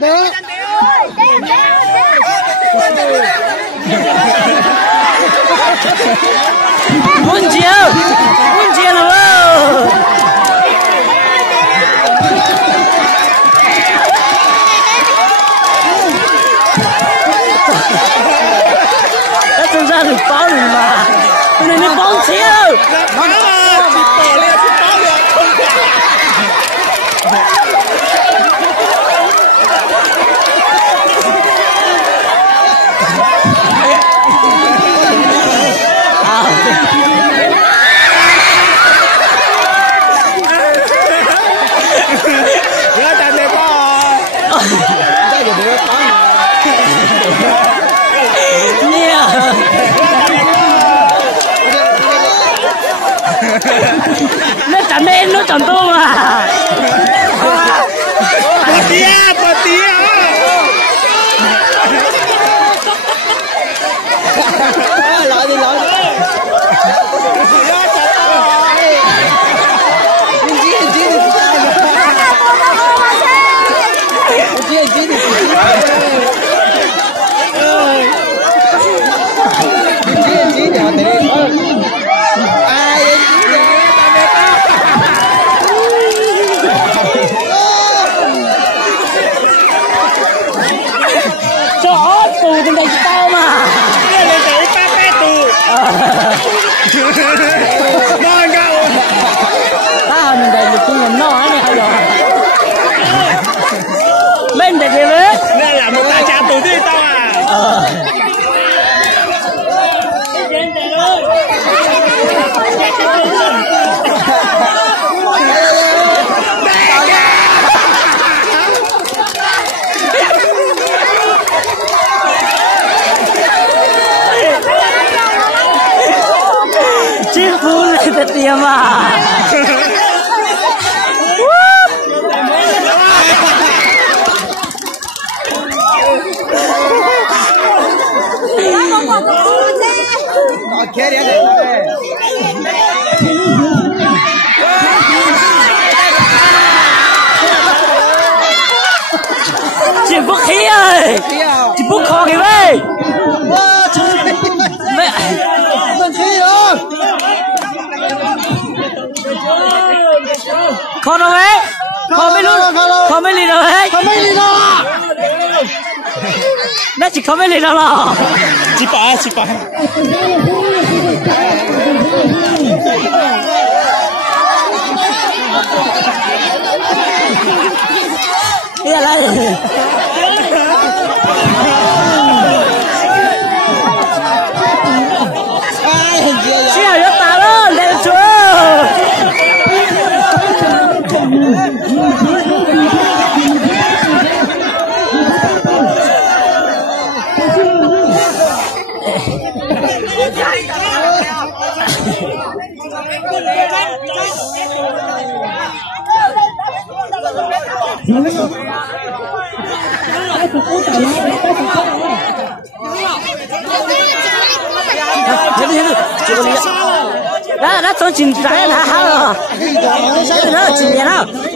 Đó. Buồn chiều rồi. Đã từng ra được bao rồi mà, cái này nó bóng chiều. Nó chẳng nên nó chẳng tốt mà. Bật tía. Lỗi đi. Tù trên đây tao mà. Đây là cái pape tù. Ngon cao. Tao mình đây được cũng nó này hay rồi. Bên đây thế đấy. Đây là một đại trà tù đi tao à. Chiếc phú này thật tiêm à. Chị Phúc khí ơi, chị Phúc khó kìa đây. Khó đâu ấy, khó mấy lúc, khó mấy lì đâu ấy. Không mấy đi đâu à. Nó chỉ khó mấy lì đâu là. Chị bỏ. Iya lah. Siapa yang tahu? Let's go. Đã cho chín trái là hao rồi.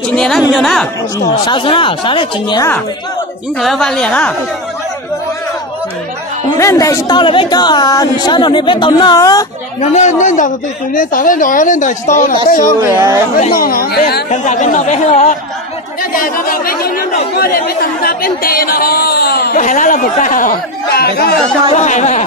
Chín年了没有呢？啥时候？啥嘞？9年了，今天要翻脸了。nên đây tao là biết cho sao nó đi biết tao nữa. Nên đào tụi nên tao lên rồi nên đào tao là cái gì? Biết nó hả? Tham gia bên nó biết hết. Cái giờ tao biết cho nó đầu coi để biết tham gia bên tè nó. Có hay là một cái không? Có hay mà.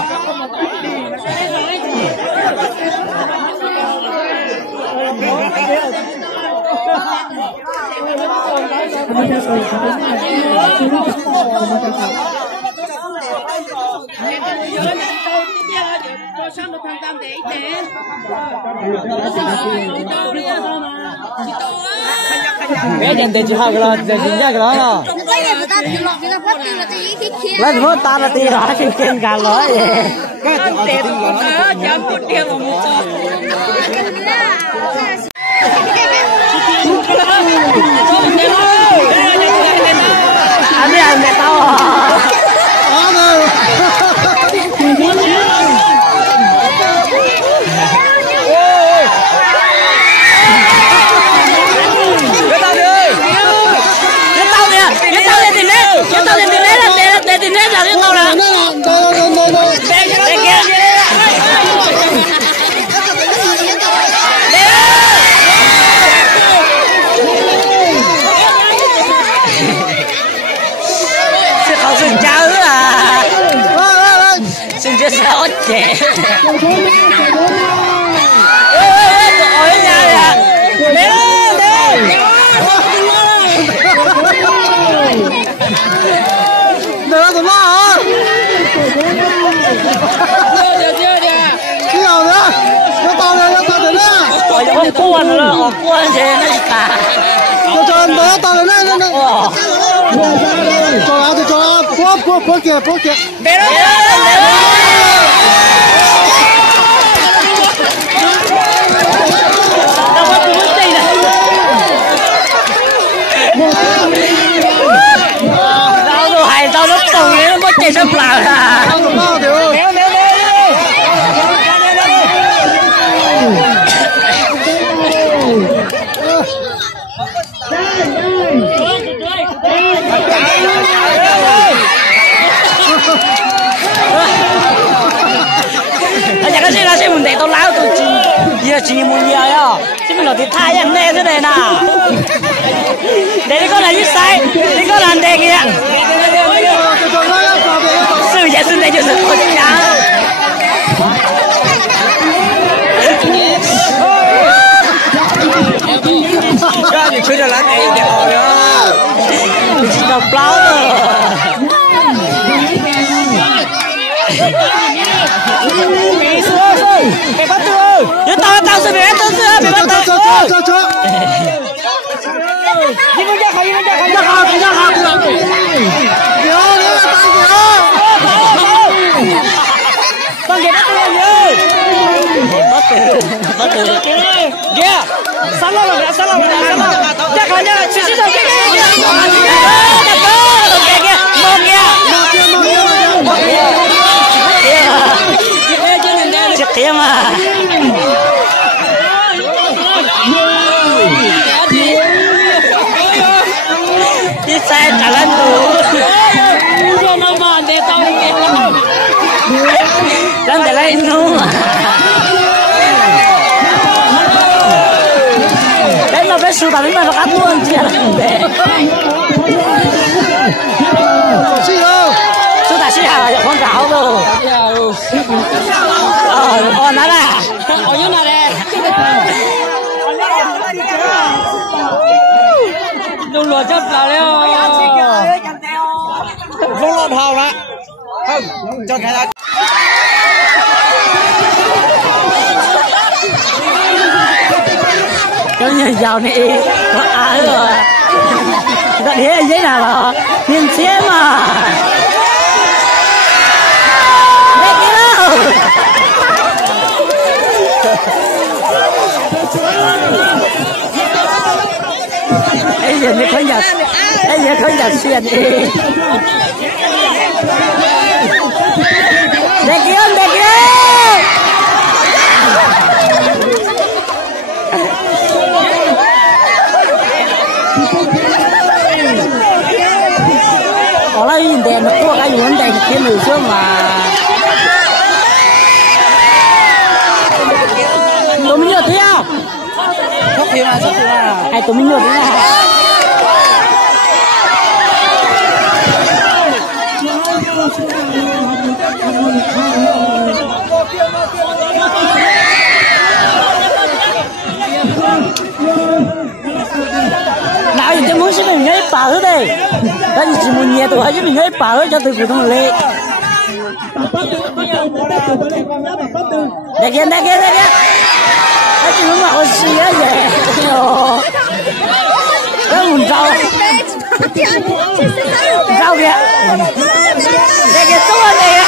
Cho sao nó tham gia để tè. Bé đừng để chị học rồi, để chị ra cái đó rồi. Lên phố ta là tiền đó, trên cả lối vậy. Cái tiền của nó chẳng có tiền mà mua cho. Anh đi ăn mẹ tao à? Cái tao đi, cái tao đi, 这是我姐。我家的，没了。哪怎么啊？这样的，要打人，要打人了！我过完了，我过完去那是打。要打人了，那。走啊，不给。没了。tao nó tùng đấy mất chạy sắp lại à giờ cái gì là xem mình để tao láo tụi chị giờ chị muốn nhiều á chứ mình là thì thay anh nè thế này nè để đi con là như sai đi con làm đề kìa sự giả sinh đây cho sự thôi chứ ra thì chưa được làm gì để họ nữa chỉ đọc báo mày bắt tôi nhớ tao sẽ bị bắt tôi bị bắt tôi đi vào ra khỏi ra con gì bắt tôi nhớ bắt tôi kìa sao lâu rồi chắc là nhá chỉ rồi kìa thế mà đi xe trả lên tù nó mà để tao lên để lên luôn đến nó phải sưu tầm đến mà nó cắt luôn chứ là để sưu tầm xí hà là con gạo rồi nó là ở dưới này nè đừng lừa chấp là đấy không lọt hào đó không cho cái đó cho người giàu này có ai rồi đã thế giấy nào là miền xé mà bây giờ nó khởi nhật xuyên đi để kia có là nhìn đèn nó có cái vấn đề kia người xưa mà tụi mình nhớ thế à sắp phiêu à hay tụi mình nhớ thế à nào thì muốn xin mình nhớ bảo đây đó chỉ muốn nhớ tụi hay mình nhớ bảo cho tụi nó lệ đây kia cái gì mà có gì á vậy cái mùn rau kìa đây kia to này á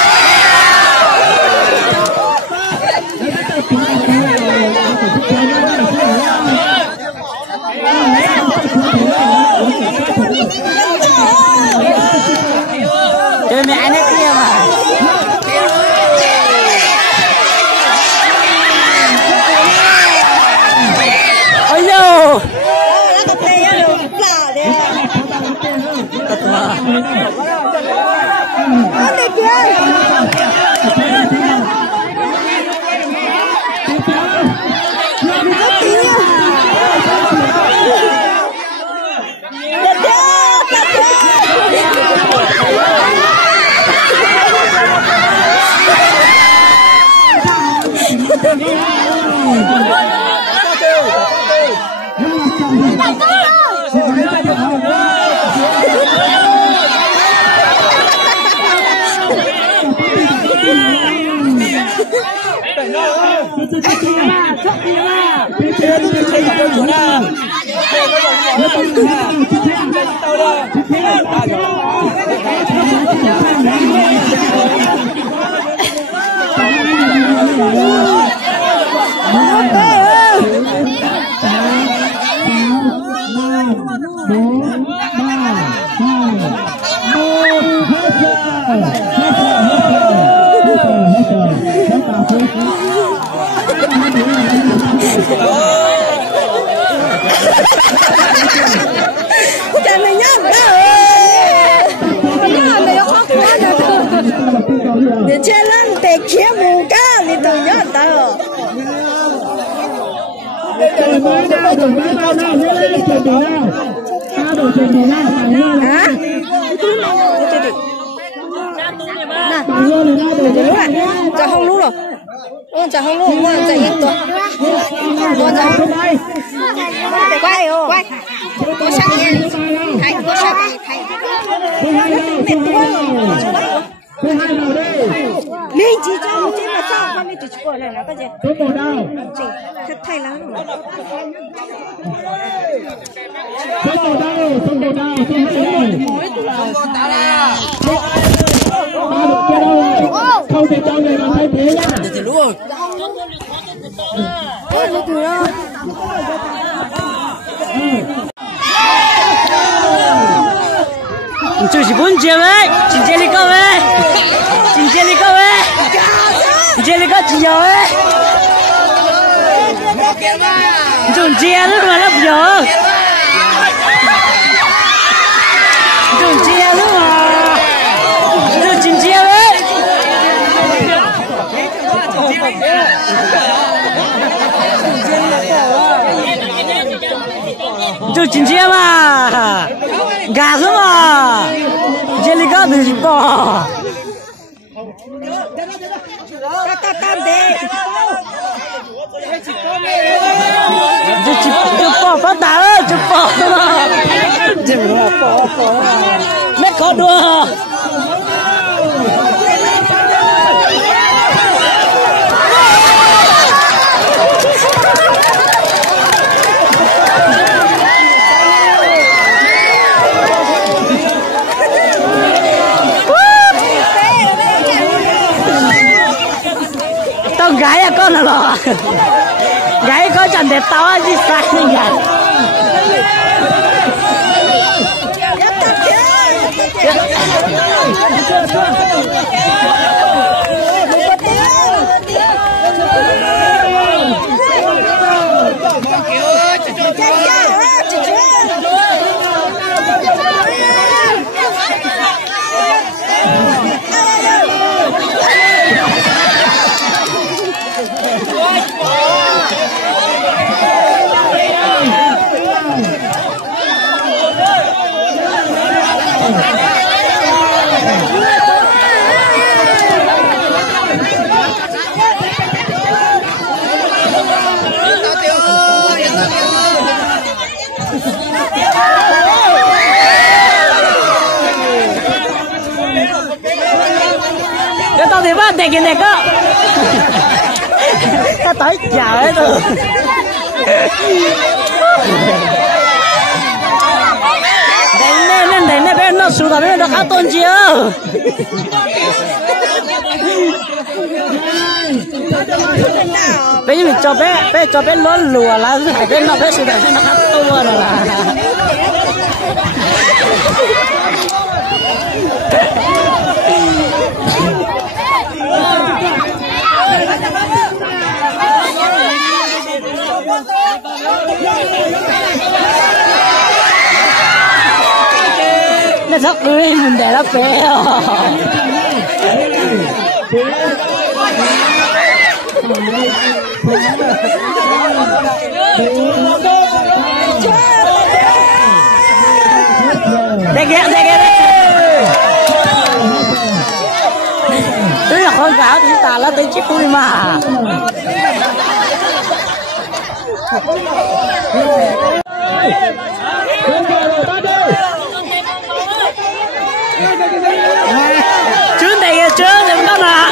chơi mẹ anh ấy kia mà ôi yo 你这人得切木杆，你都要到。Chả không lú rồi, chả không lú, mà chạy ít tuổi, quay, tôi sang nha, thay tôi sang, mình chỉ cho một trên là sao, con mình chỉ coi này là cái gì? Thật thay lắm. Không thể cho người mà thay thế nhá. Được luôn.这是本节喂，今天的各位，今天的各位，今天的各位，中间了嘛，那不行，中间了嘛，这今天喂，就今天嘛。干什么？这里搞的是包。这包发达了，这包了，这包，那搞多。gái à con là gái có chẳng để tao gì sai nhỉ cái tao thì bắt để cái này cơ ta tới chào ấy rồi đến đây bên nó sụt bên nó khá tôn chưa bây giờ cho bé lớn lùa là phải bên nó bé sụt bên nó khá tôn rồi là nó sắp đuôi mình để nó bé đây kìa tôi là con gái thì ta là tới chiếc đuôi mà Trướng này kìa, trướng đừng có mà.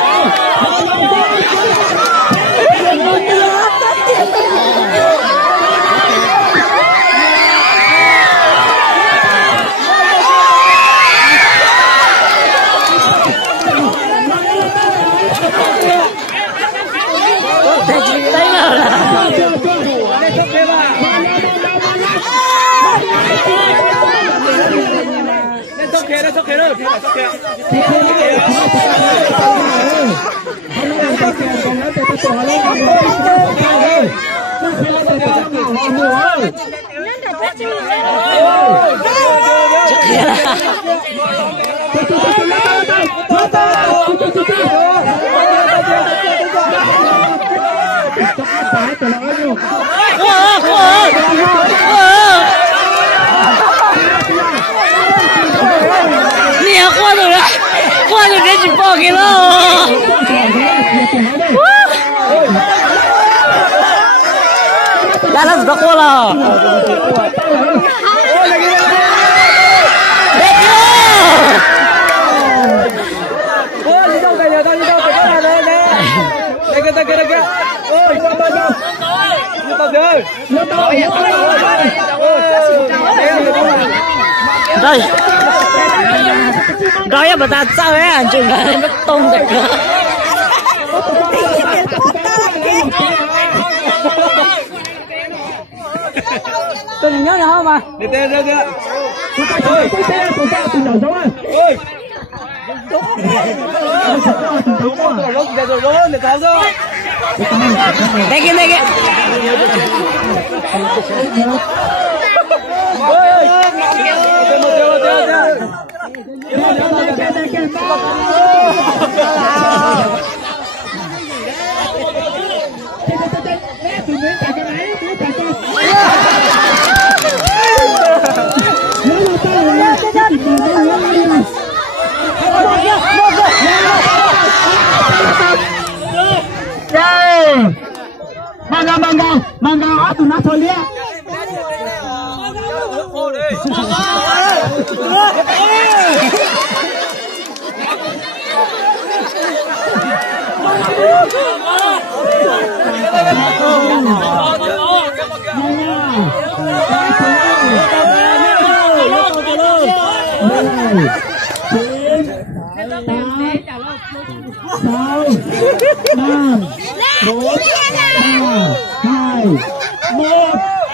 qua rồi để chỉ bỏ cái lo đã là rất qua là đây rồi mà ta sao ấy anh chừng này mất tung được tôi nhớ nhau không mà đi tên ra kìa ôi ôi đây kia mangga tu nak solia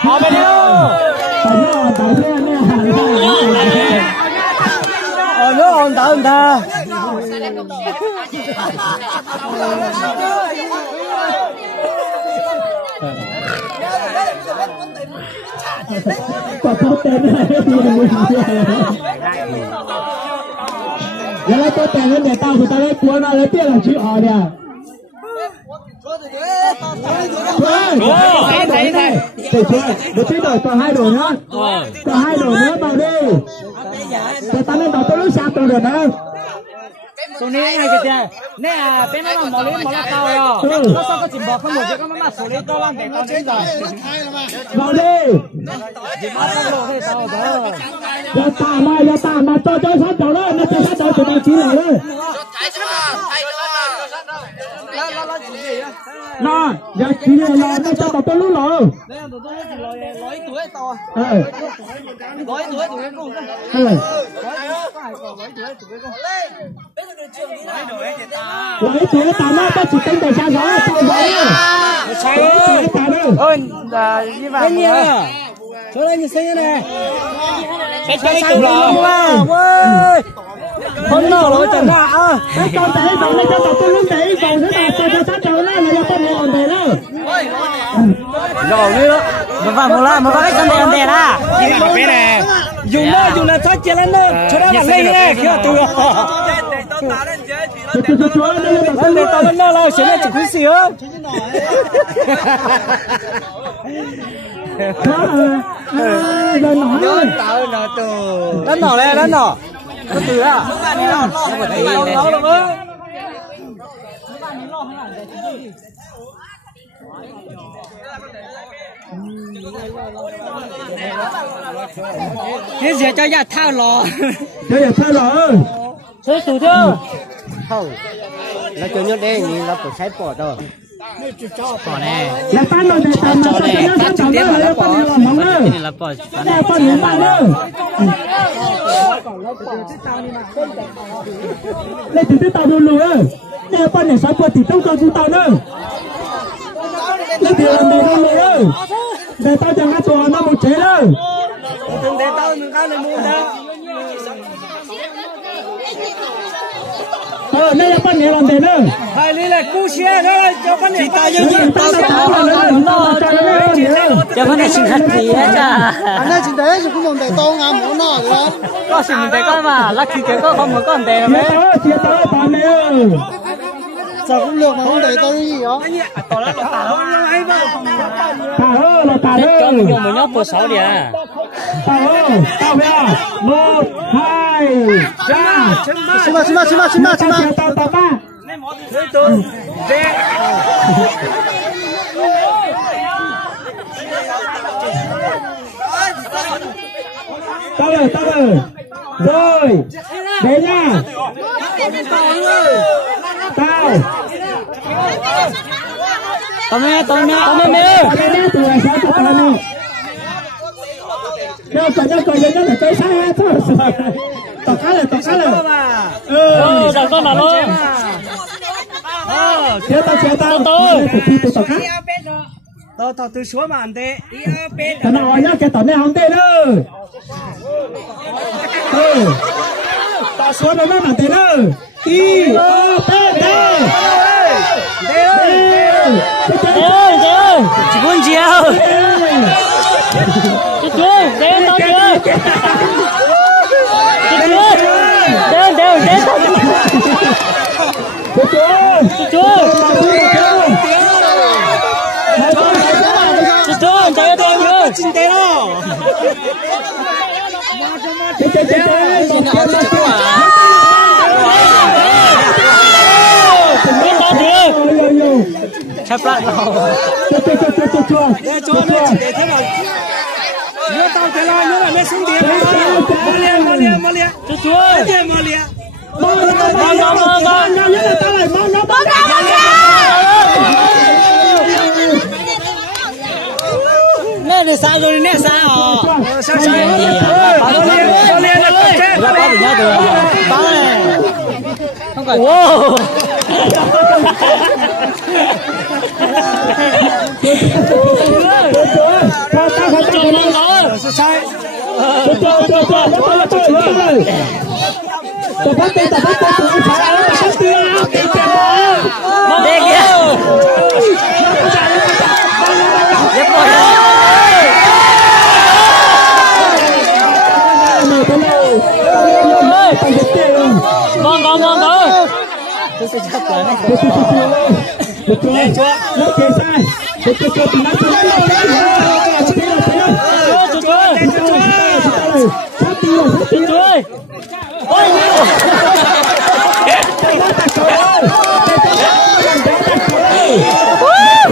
Họ bên đâu? Nó on tao người ta. Quả thốt tên này thì giờ lấy tôi tên lên để tao của tao lấy cuốn nó lấy tiền là chữ họ nè. Để chơi, một tí rồi còn 2 đồ nữa. Còn 2 đồ nữa vào đi. Để tao lên bảo tôi lúc sao tôi được đâu. Tụi này này kìa. Nè à, bên nó là mỏ lá tao rồi. Nó sao có chìm bọt không một cái mà xử lý to lắm để tao đến rồi. Vào đi. Chỉ bắt tao lộ thế tao đó. Giờ ta mà cho sát đầu đó, nó cho sát đầu tụi tao chỉ lại đó. Nó, giờ chỉ là nó cho tao lúc rồi. Lối tuổi to. Lối tuổi con. Lối tuổi tao nó chỉ tính để sao đó, tao vậy. Ôi, như vậy. Chỗ đây như thế này. Cái tủ lò. Không nào rồi chẳng ra cái con té rồi nó cho tôi luôn té rồi nữa cho sát đầu nó là con hồn thế đó rồi nữa một cái chân đèn đèn à cái này dùng là thoát chia lên đó cho nó lên nha kia tụi nó tao lên đó là sẽ là chỉ quý xíu đánh nỏ lên đánh nỏ nó từ à nó được ơi thế giờ cho nhà thao lò Cho nhà thao lò chơi tủ chưa không là chỗ như đây thì là phải sai bỏ rồi bỏ nè là pan rồi để tầm cho nó sang tầm đó là pan là mỏng nữa cái này là bỏ là pan những pan nữa lấy từ tàu luôn luôn nè pan này sao pan thì tao cho chúng tao nữa lấy từ làm gì luôn luôn để tao chẳng ăn đồ nó một chế đâu để tao mình cao lên mua đó đây là pan này làm gì nữa hai lý là cú xe đó cho con này tao như tao cho con này xin thật gì hết à anh ấy chỉ đấy chứ cũng không để tao ngắm món nào nữa có xin mình thấy con mà lắc thì cái có không có con đè đấy chia tao pan này sao cũng được mà không để tao gì đó tao cho mình dùng một nhóc của 6 đi à tao về 1 2 3 xin mà tao ba tao rồi đấy nha tao mẹ tụi nó còn nhớ là tới sáng hết thôi tao cá là đừng con nào luôn chế tao tao từ xuống mà anh thế tao nói nhá cái tao này không thế đâu tao xuống nó mà thế đâu đi chỉ muốn chiều chú đến tao chưa chú chạy tao chưa thế đâu chắp lại vào để thế nào nhớ tao thế nào nhớ là mẹ xuống tiền mua liền chú mua liền nè để sao rồi nè sao là bao nhiêu rồi bao này không phải wow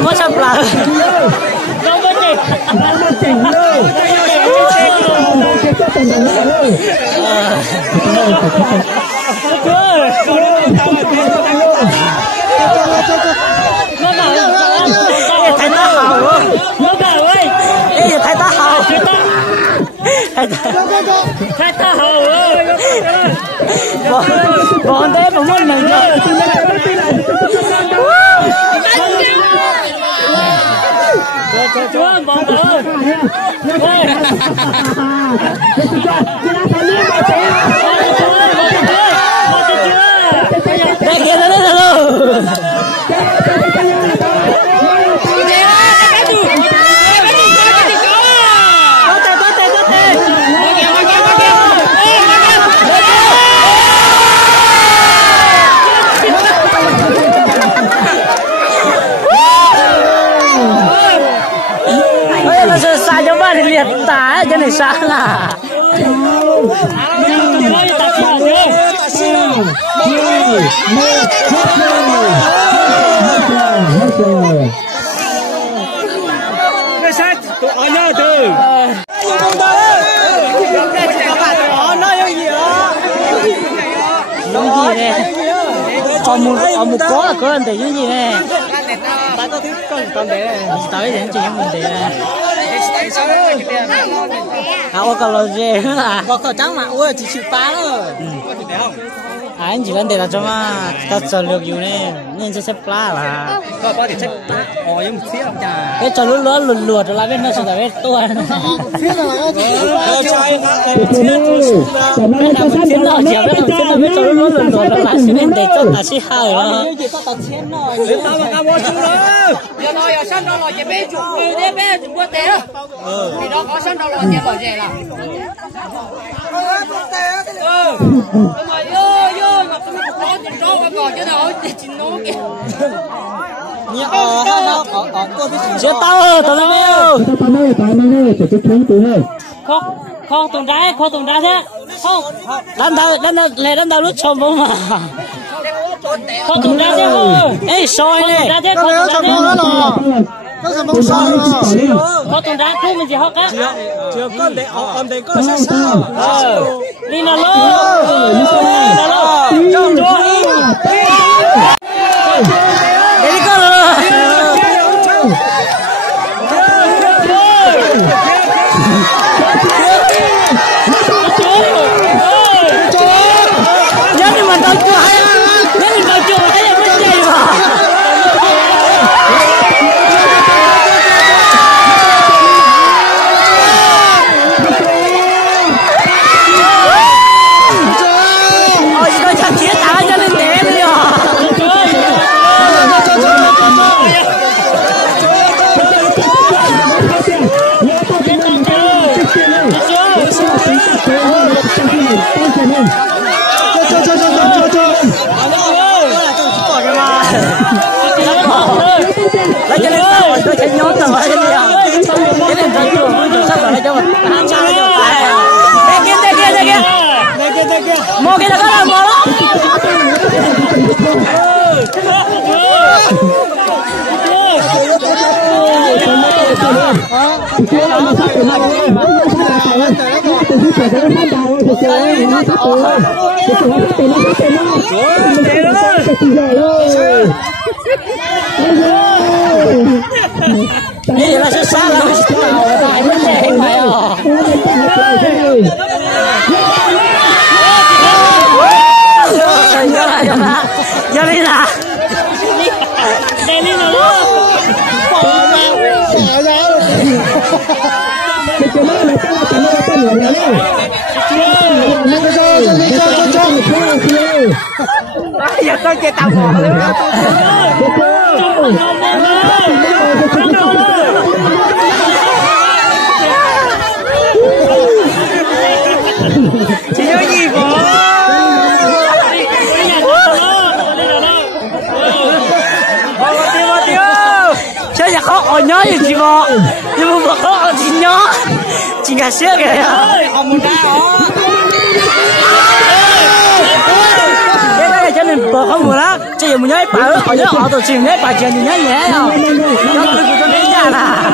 có sắp lại đâu có chỉnh đâu thấy ta hào luôn thấy ta hào bọn thế mà muốn mình chúa bọn ơi đây kia nó lên rồi sai cho ba thì liệt tả cho này sáng à tụi ở nhớ từ những gì nè ông một có là có anh thì những gì nè tại tao thiếu con để tới để chỉ những mình để ô còn gì là có trắng mà ôi chỉ chịu phá rồi anh chỉ vấn đề là cho mà ta chờ được nhiều nè nên sẽ xếp lá là có thể xếp nhưng một xíu chả cái cho lùa rồi là bên nó sẽ là bên tôi xếp là xếp nó chỉ biết là xếp là biết cho lùa rồi là xếp bên để cho ta xếp hai đó đến tao mà cao vô chú đó giờ nói ở sân đó là chỉ biết chụp người đấy biết chụp qua té thì đó có sân đó là chỉ bảo gì là mà vô mà tôi có chuyện đó mà còn chứ đâu chỉ nó kìa như chưa tao tao nói yêu không tuần trái thế không đánh đầu lúc chồng bông mà không tuần trái thế không ấy soi này không tuần trái không mình chỉ học á chưa con để ông để con sao đi nào lô trong đó đi con jadi mantap tuh jadi baju aja menjadi sudah cantik tak jalan deh dia lấy cho lên sao rồi tôi sẽ nhón rồi cái gì à cái này cho chuột sắp rồi cho mình ăn sao cho phải đây kia mua cái đó có làm mua đây là sẽ xa là tại vấn đề phải giờ đi là đây đi nữa giờ coi chơi tao mò luôn chị nói gì vậy chơi nhà khó ở nhớ gì chị bò nhưng mà khó ở chị nhớ chị ngã xếp kìa cái này cho nên bò không vừa đó chỉ một nhớ bà ở nhớ họ tổ chìm nhớ bà chuyện thì nhớ nhẹ nào nó cứ cho đến nhà là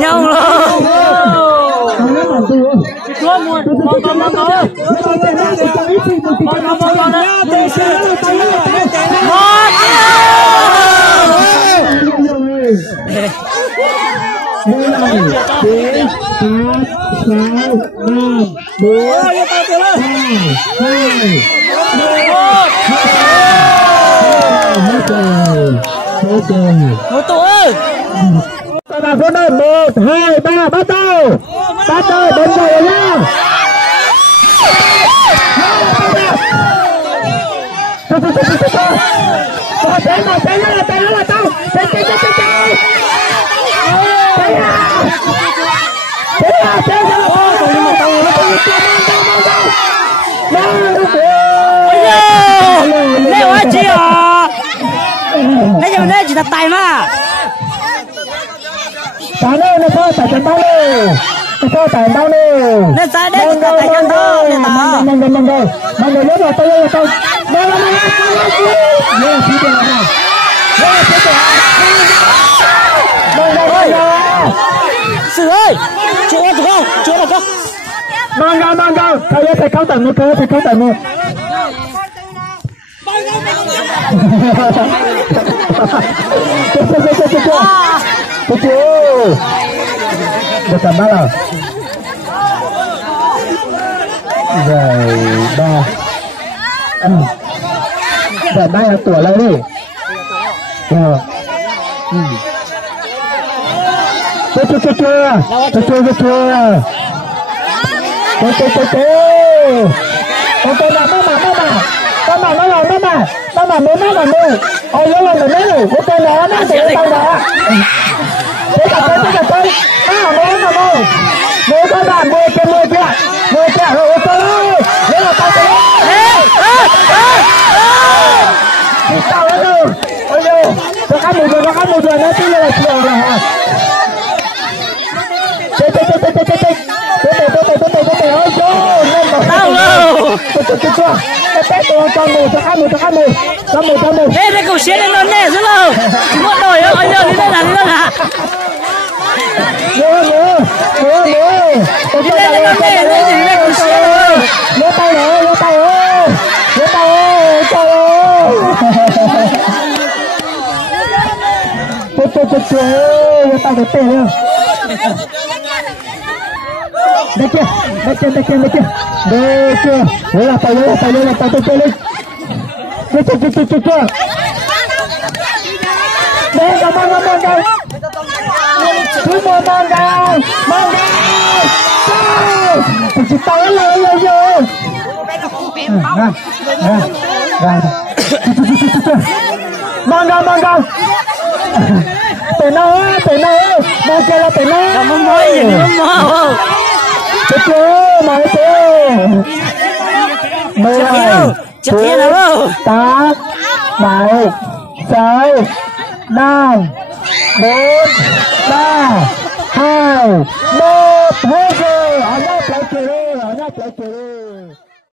nhau luôn chúa mua một tuổi các bạn số đây 1, 2, 3 bắt đầu đến rồi nha lấy cho mình chỉ là tay mà Tao nè nó có tại chân tao nè nó có tại tao nè Nên sai đấy tại chân đó nè ta mong rồi nhớ rồi tôi mong Sử ơi chúa là con mong rồi thầy ơi thầy tận một thầy tận một được tầm bao rồi ba rồi ba là tuổi lâu đi chưa ok là mama mới nói là nuôi ôi nhớ lên rồi nuôi ok là nó sẽ tao đã thế cả tôi mua có bạn mua kia rồi ok nhớ là tao sẽ thì tao đó rồi ôi yo nó ăn một rồi nó chứ là chiều rồi hả ôi yo lên vào tao đâu ê đây cậu xé lên luôn nè rất lâu một đổi ơi giờ đi lên hả nhớ đi lên luôn nè đây cậu xé luôn nhớ tay ơi trời ơi nhớ tay cái tên nữa đây kia lấy là tay tôi chơi lên kia đây là mang chỉ tao lấy rồi mang ra tụi nó mang kia là tụi nó không nói gì nữa mà chưa mà chưa thiên đâu 8 7 6 5 4 3 2 1 hết rồi ở nhà play kìa